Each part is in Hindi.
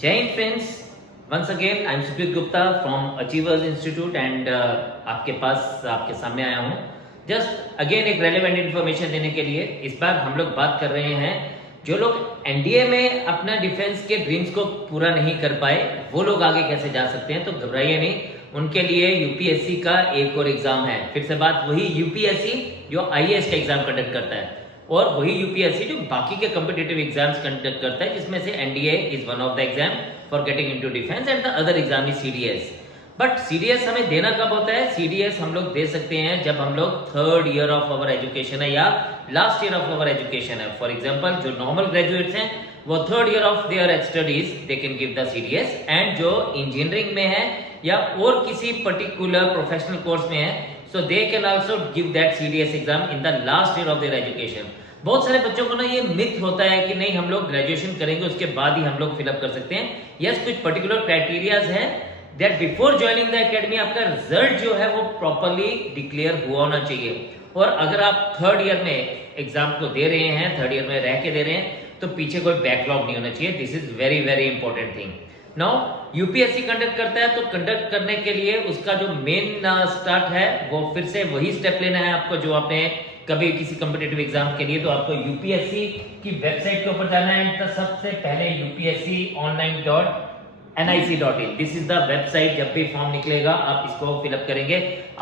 जय Hind friends, once again I am Supreet Gupta from Achievers Institute and आपके पास आपके सामने आया हूँ जस्ट अगेन एक रेलेवेंट इन्फॉर्मेशन देने के लिए। इस बार हम लोग बात कर रहे हैं जो लोग एनडीए में अपना डिफेंस के ड्रीम्स को पूरा नहीं कर पाए वो लोग आगे कैसे जा सकते हैं। तो घबराइए नहीं, उनके लिए यूपीएससी का एक और एग्जाम है। फिर से बात वही यूपीएससी जो आईएएस का एग्जाम कंडक्ट करता है और वही यूपीएससी जो बाकी के कॉम्पिटिटिव एग्जाम्स कंडक्ट करता है, जिसमें से NDA is one of the exam for getting into defence and the other exam is CDS. But CDS हमें देना कब होता है? सीडीएस हम लोग दे सकते हैं जब हम लोग third year of our education है या last year of our education है। फॉर एग्जाम्पल जो नॉर्मल ग्रेजुएट्स हैं वो third year of their studies they can give the CDS, and जो इंजीनियरिंग में है या और किसी पर्टिकुलर प्रोफेशनल कोर्स में है so they can also give that CDS exam in the last year of their education। बहुत सारे बच्चों को ना ये मिथ होता है कि नहीं हम लोग ग्रेजुएशन करेंगे उसके बाद ही हम लोग फिलअप कर सकते हैं। यस, कुछ पर्टिकुलर क्राइटेरियाज हैं that before joining the academy आपका रिजल्ट जो है वो प्रॉपरली डिक्लेयर हुआ होना चाहिए। और अगर आप थर्ड ईयर में एग्जाम को दे रहे हैं, थर्ड ईयर में रह के दे रहे हैं, तो पीछे कोई बैकलॉग नहीं होना चाहिए। This is very very important thing. Now UPSC conduct करता है तो कंडक्ट करने के लिए उसका जो मेन स्टार्ट है वो फिर से वही स्टेप लेना है आपको जो आपने कभी किसी कॉम्पिटिटिव एग्जाम के लिए। तो आपको यूपीएससी की वेबसाइट के ऊपर जाना है। तो सबसे पहले upsconline.nic.in, this is the website. जब भी फॉर्म निकलेगा आप इसको फिलअप करेंगे।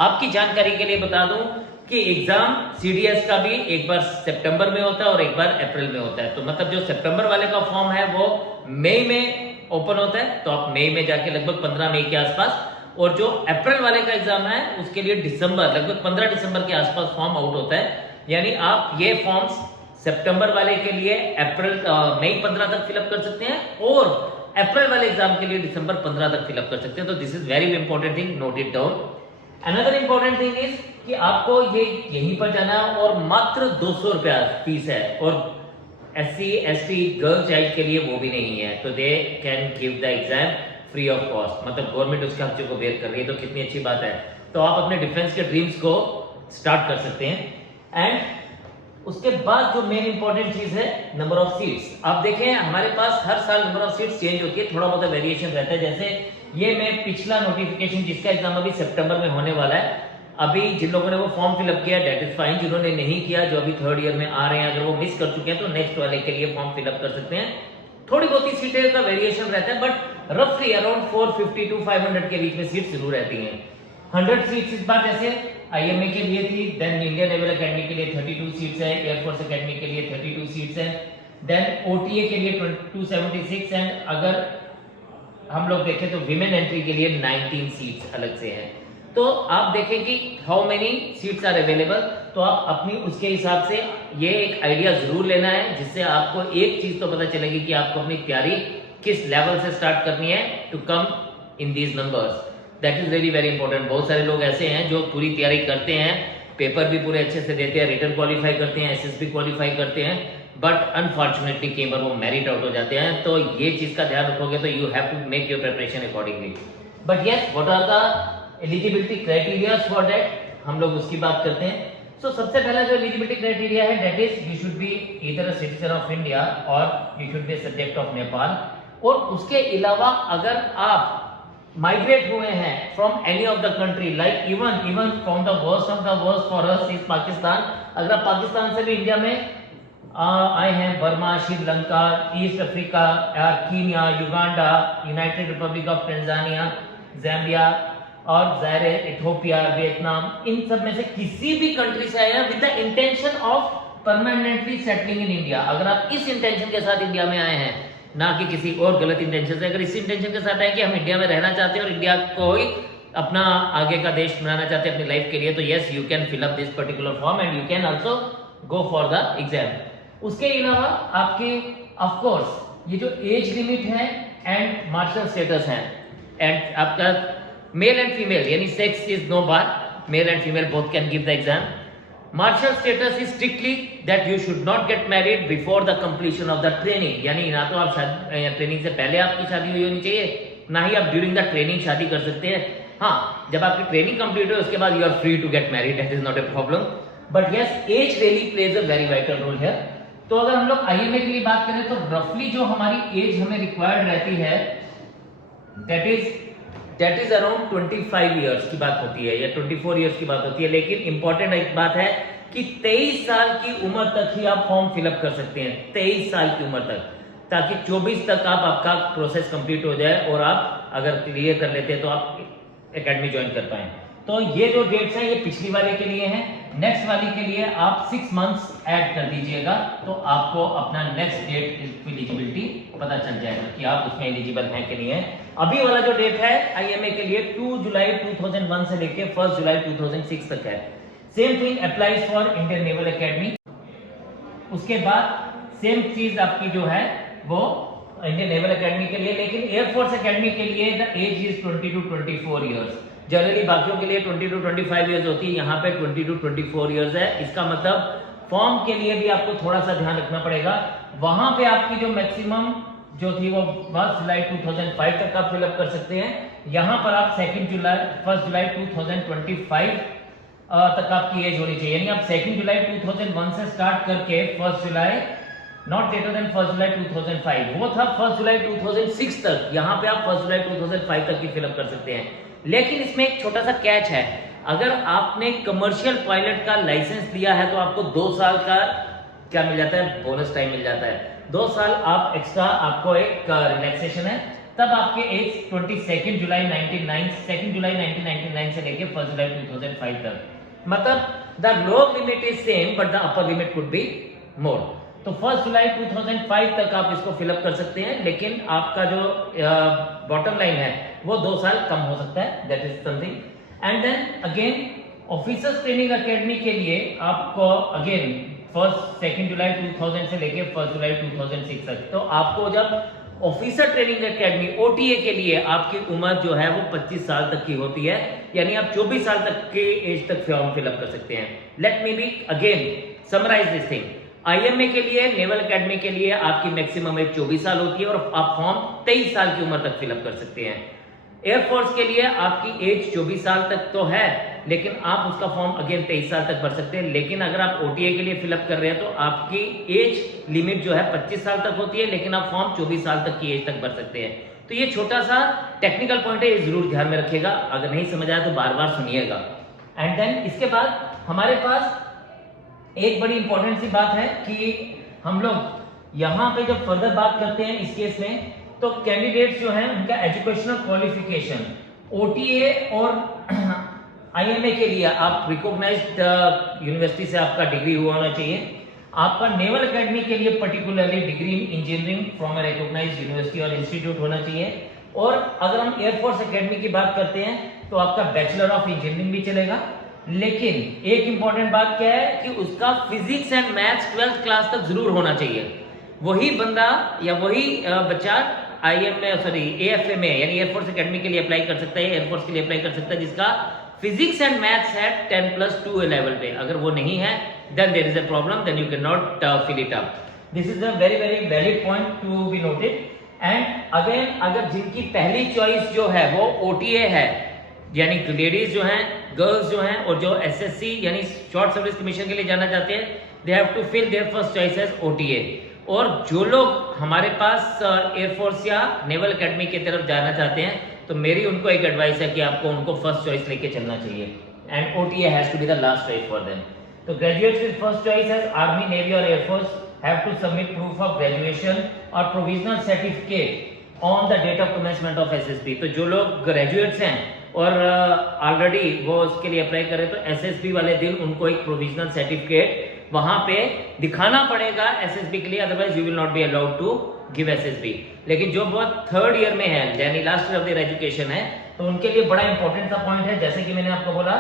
आपकी जानकारी के लिए बता दूं कि एग्जाम सीडीएस का भी एक बार सितंबर में होता है और एक बार अप्रैल में होता है। तो मतलब जो सितंबर वाले का फॉर्म है वो मई में ओपन होता है, तो आप मई में जाके लगभग 15 मई के आसपास, और जो अप्रैल वाले का एग्जाम है उसके लिए दिसंबर लगभग 15 दिसंबर के आसपास फॉर्म आउट होता है। यानी आप ये फॉर्म्स सितंबर वाले के लिए मई 15 तक फिलअप कर सकते हैं और अप्रैल वाले एग्जाम के लिए दिसंबर 15 तक फिलअप कर सकते हैं। तो this is very important thing, note it down. Another important thing is कि आपको ये यहीं पर जाना है और मात्र 200 रुपया फीस है, और SC ST गर्ल चाइल्ड के लिए वो भी नहीं है। तो they can give the exam free of cost, मतलब गवर्नमेंट उसके खर्चे को बेयर कर रही है। तो कितनी अच्छी बात है। तो आप अपने डिफेंस के ड्रीम्स को स्टार्ट कर सकते हैं। एंड उसके बाद जो मेन इंपॉर्टेंट चीज है नंबर ऑफ सीट्स। आप देखें हमारे पास हर साल नंबर ऑफ सीट्स चेंज होती है, थोड़ा बहुत वेरिएशन रहता है। जैसे ये मैं पिछला नोटिफिकेशन जिसका एग्जाम अभी सितंबर में होने वाला है, अभी जिन लोगों ने वो फॉर्म फिलअप किया डेट इज फाइन, जिन्होंने नहीं किया जो अभी थर्ड ईयर में आ रहे हैं अगर वो मिस कर चुके हैं तो नेक्स्ट वाले के लिए फॉर्म फिलअप कर सकते हैं। थोड़ी बहुत ही सीटें का वेरिएशन रहता है बट रफली अराउंड 450 टू 500 के बीच में सीट जरूर रहती हैं। 100 सीट्स इस बार जैसे आईएमए के लिए थी, देन इंडियन नेवल एकेडमी के लिए 32 सीट्स है, एयरफोर्स एकेडमी के लिए 32 सीट्स है, देन ओटीए के लिए 276, एंड अगर हम लोग देखें तो विमेन एंट्री के लिए 19 सीट्स अलग से हैं। तो आप देखें कि how many seats are available, तो आप अपनी उसके हिसाब से ये एक आइडिया जरूर लेना है जिससे आपको एक चीज तो पता चलेगी कि आपको अपनी तैयारी किस लेवल से स्टार्ट करनी है to come in these numbers. That is very very important. बहुत सारे लोग ऐसे हैं जो पूरी तैयारी करते हैं, पेपर भी पूरे अच्छे से देते हैं, रिटन क्वालिफाई करते हैं, एसएसबी क्वालिफाई करते हैं, बट अनफॉर्चुनेटली कई बार वो मेरिट आउट हो जाते हैं। तो ये चीज का ध्यान रखोगे तो you have to make your preparation accordingly. But yes, what are the eligibility criteria for that, हम लोग उसकी बात करते हैं। सो सबसे पहला जो एलिजिबिलिटी क्राइटेरिया है that is you should be either a citizen of India और you should be subject of Nepal. और उसके अलावा अगर आप माइग्रेट हुए हैं from any of the country, like even from the worst of the worst for us is Pakistan. अगर आप पाकिस्तान से भी इंडिया में आए हैं, Burma, Sri Lanka, east Africa, Kenya, Uganda, united republic of Tanzania, Zambia और ज़ायरे, इथियोपिया, वियतनाम, इन सब में से किसी भी कंट्री से आए हैं with the intention of permanently settling in India. अगर आप इस इंटेंशन के साथ इंडिया में आए हैं, ना कि किसी और गलत इंटेंशन से, अगर इस इंटेंशन के साथ आए कि हम इंडिया में रहना चाहते हैं और इंडिया को ही अपना आगे का देश बनाना चाहते हैं अपनी लाइफ के लिए, तो yes you can fill up this particular form and you can also go for the exam. उसके अलावा आपके ऑफ कोर्स ये जो एज लिमिट है एंड मार्शल स्टेटस है, एंड आपका मेल एंड फीमेल यानी sex is no bar, male and female both can give the exam. Marital status is strictly that you should not get married before the completion of the training, यानी ना तो आप ट्रेनिंग से पहले आपकी शादी हुई होनी चाहिए, ना ही आप ड्यूरिंग द ट्रेनिंग शादी कर सकते हैं। हाँ, जब आपकी ट्रेनिंग कंप्लीट हो उसके बाद you are free to get married, that is not a problem. But yes, age really plays a very vital role here. तो अगर हम लोग आईएमए के लिए बात करें तो रफली जो हमारी एज हमें रिक्वायर्ड रहती है दैट इज अराउंड 25 इयर्स की बात होती है या 24 इयर्स की बात होती है। लेकिन इंपॉर्टेंट एक बात है कि 23 साल की उम्र तक ही आप फॉर्म फिलअप कर सकते हैं, 23 साल की उम्र तक, ताकि 24 तक आपका प्रोसेस कंप्लीट हो जाए और आप अगर क्लियर कर लेते हैं तो आप एकेडमी ज्वाइन कर पाए। तो ये जो डेट्स हैं ये पिछली वाले के लिए हैं, नेक्स्ट वाली के लिए आप 6 मंथ्स ऐड कर दीजिएगा तो आपको अपना नेक्स्ट डेट एलिजिबिलिटी पता चल जाएगा कि आप उसमें एलिजिबल हैं कि नहीं है। अभी वाला जो डेट है आईएमए के लिए 2 जुलाई 2001 से लेके 1 जुलाई 2006 तक है। Same thing applies for Indian naval academy. उसके बाद सेम चीज आपकी जो है वो इंडियन नेवल एकेडमी के लिए, लेकिन एयरफोर्स एकेडमी के लिए the age is 20 to 24 years. Generally बाकियों के लिए 20 to 25 इयर्स होती है, यहाँ पे 20 to 24 इयर्स है। इसका मतलब फॉर्म के लिए भी आपको थोड़ा सा ध्यान रखना पड़ेगा। वहां पे आपकी जो मैक्सिमम जो थी वो 1 जुलाई 2005 तक आप फिलअप कर सकते हैं। यहाँ पर आप 1 जुलाई 2025 तक आपकी एज होनी चाहिए, यानी आप 2 जुलाई 2001 से स्टार्ट करके 1 जुलाई नॉट लेटर देन 1 जुलाई 2005 वो था 1 जुलाई 2006 तक। यहाँ पे आप 1 जुलाई 2005 तक की फिलअप कर सकते हैं। लेकिन इसमें एक छोटा सा कैच है, अगर आपने कमर्शियल पायलट का लाइसेंस लिया है तो आपको 2 साल का क्या मिल जाता है, बोनस टाइम मिल जाता है। 2 साल आप एक्स्ट्रा, आपको एक रिलैक्सेशन है। तब आपके एज 2 जुलाई 1999 से लेके 1 जुलाई 2005 तक, मतलब the lower limit is same but the upper limit could be more. तो 1 जुलाई 2005 तक आप इसको फिलअप कर सकते हैं, लेकिन आपका जो बॉटम लाइन है वो 2 साल कम हो सकता है, that is something. And then again officers training academy के लिए आपको अगेन 2 जुलाई 2000 से लेके 1 जुलाई 2006 तक, तो आपको जब ऑफिसर ट्रेनिंग एकेडमी ओटीए के लिए आपकी उम्र जो है वो 25 साल तक की होती है, यानी आप 24 साल तक के एज तक फॉर्म फिलअप कर सकते हैं। Let me be again summarise this thing. IMA के लिए, नेवल एकेडमी के लिए आपकी मैक्सिमम एज 24 साल होती है और आप फॉर्म 23 साल की उम्र तक फिलअप कर सकते हैं। एयरफोर्स के लिए आपकी एज 24 साल तक तो है, लेकिन आप उसका फॉर्म अगेन 23 साल तक भर सकते हैं। लेकिन अगर आप ओटीए के लिए फिलअप कर रहे हैं तो आपकी एज लिमिट जो है 25 साल तक होती है, लेकिन आप फॉर्म 24 साल तक की एज तक भर सकते हैं। तो ये छोटा सा टेक्निकल पॉइंट है, ये जरूर ध्यान में रखिएगा, अगर नहीं समझ आया तो बार बार सुनिएगा। एंड देन इसके बाद हमारे पास एक बड़ी इंपॉर्टेंट सी बात है कि हम लोग यहाँ पे जब फर्दर बात करते हैं इस केस में, तो कैंडिडेट्स जो हैं उनका एजुकेशनल क्वालिफिकेशन ओटीए और आईएमए के लिए आप रिकॉग्नाइज्ड यूनिवर्सिटी से आपका डिग्री हुआ होना चाहिए। आपका नेवल एकेडमी के लिए particularly degree in engineering from a recognised university और इंस्टीट्यूट होना चाहिए। और अगर हम एयरफोर्स एकेडमी की बात करते हैं तो आपका बैचलर ऑफ इंजीनियरिंग भी चलेगा। लेकिन एक इंपॉर्टेंट बात क्या है कि उसका physics and maths 12th class तक जरूर होना चाहिए। वही बंदा या वही बच्चा एएफए में यानी एयरफोर्स एकेडमी के लिए अप्लाई कर सकता है, एयरफोर्स के लिए अप्लाई कर सकता है जिसका फिजिक्स एंड मैथ्स है 10+2 लेवल पे। अगर वो नहीं है then there is a problem, then you can not fill it up. This is a very very valid point to be noted. And again अगर जिनकी पहली चॉइस जो है वो ओटीए है, यानी लेडीज जो हैं, गर्ल्स जो हैं और जो एसएससी यानी शॉर्ट सर्विस कमीशन के लिए जाना चाहते हैं, they have to fill their first choice as OTA. और जो लोग हमारे पास एयरफोर्स या नेवल एकेडमी की तरफ जाना चाहते हैं तो मेरी उनको एक एडवाइस है कि आपको उनको फर्स्ट चॉइस लेके चलना चाहिए, and OTA has to be the last choice for them. तो graduates with first choice as army, navy और air force have to submit proof of graduation और provisional certificate on the date of commencement of SSB. तो जो लोग ग्रेजुएट्स हैं और ऑलरेडी वो उसके लिए अप्लाई करें तो एसएसबी वाले दिन उनको एक प्रोविजनल सर्टिफिकेट वहां पे दिखाना पड़ेगा एसएसबी के लिए, otherwise you will not be allowed to give SSB. लेकिन जो बहुत थर्ड ईयर में है यानी last year of their education है तो उनके लिए बड़ा इंपॉर्टेंट सा पॉइंट है, जैसे कि मैंने आपको बोला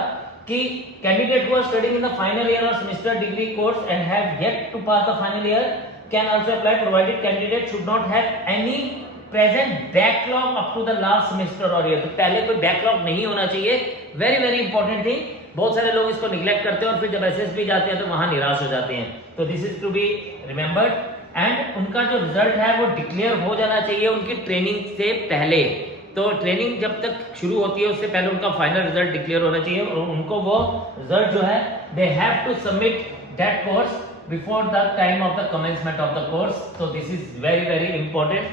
कि candidate who are studying in the final year और semester degree course and have yet to pass the final year can also apply provided candidate should not have any present backlog up to the last semester और ईयर। तो पहले कोई बैकलॉग नहीं होना चाहिए, वेरी वेरी इंपॉर्टेंट थिंग। बहुत सारे लोग इसको निग्लेक्ट करते हैं और फिर जब एसएसबी जाते हैं तो वहां निराश हो जाते हैं। तो this is to be remembered. And उनका जो रिजल्ट है वो डिक्लेयर हो जाना चाहिए उनकी ट्रेनिंग से पहले। तो ट्रेनिंग जब तक शुरू होती है उससे पहले उनका फाइनल रिजल्ट डिक्लेयर होना चाहिए और उनको वो रिजल्ट जो है they have to submit that course before the time of the commencement of the course. तो this is very very important.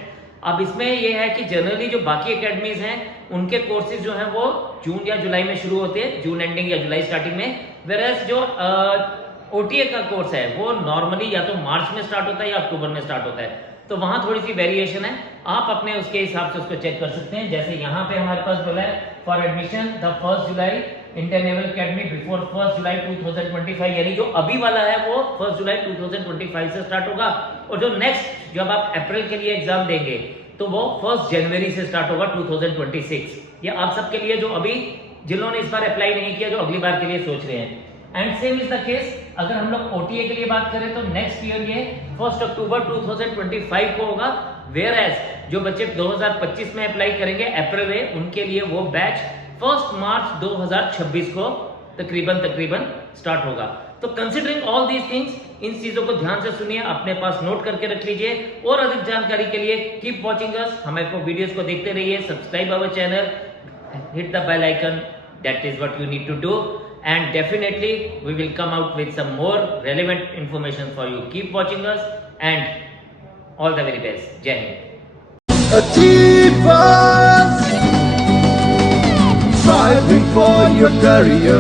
अब इसमें ये है कि जनरली जो बाकी एकेडमीज हैं उनके कोर्सेज जो हैं वो जून या जुलाई में शुरू होते हैं, जून एंडिंग या जुलाई स्टार्टिंग में। वेयरएज जो ओटीए का कोर्स है वो नॉर्मली या तो मार्च में स्टार्ट होता है या अक्टूबर में स्टार्ट होता है। तो वहां थोड़ी सी वेरिएशन है, आप अपने उसके हिसाब से उसको चेक कर सकते हैं। जैसे यहाँ पे हमारे पास बोला है for admission the 1 July Indian naval academy before 1 जुलाई 2025, यानी जो अभी वाला है वो 1 जुलाई 2025 से स्टार्ट होगा, और जो नेक्स्ट जब आप अप्रैल के लिए एग्जाम देंगे तो वो 1 जनवरी से स्टार्ट होगा 2026। ये आप सबके लिए जो अभी जिन्होंने इस बार अप्लाई नहीं किया, जो अगली बार के लिए सोच रहे हैं। And same is the case अगर हम लोग ओटीए के लिए बात करें तो नेक्स्ट ईयर ये 1 अक्टूबर 2025 को होगा। वेयर एज जो बच्चे 2025 में अप्लाई करेंगे अप्रैल में, उनके लिए वो बैच 1 मार्च 2026 को तकरीबन स्टार्ट होगा। तो कंसिडरिंग ऑल दीज थिंग्स, इन चीजों को ध्यान से सुनिए, अपने पास नोट करके रख लीजिए, और अधिक जानकारी के लिए कीप वॉचिंग अस, हमारे वीडियोस को देखते रहिए, subscribe our channel, hit the bell icon, that is what you need to do, and definitely we will come out with some more relevant information for you. Keep watching us and all the very best. Jai Hind. Achievers, striving for your career.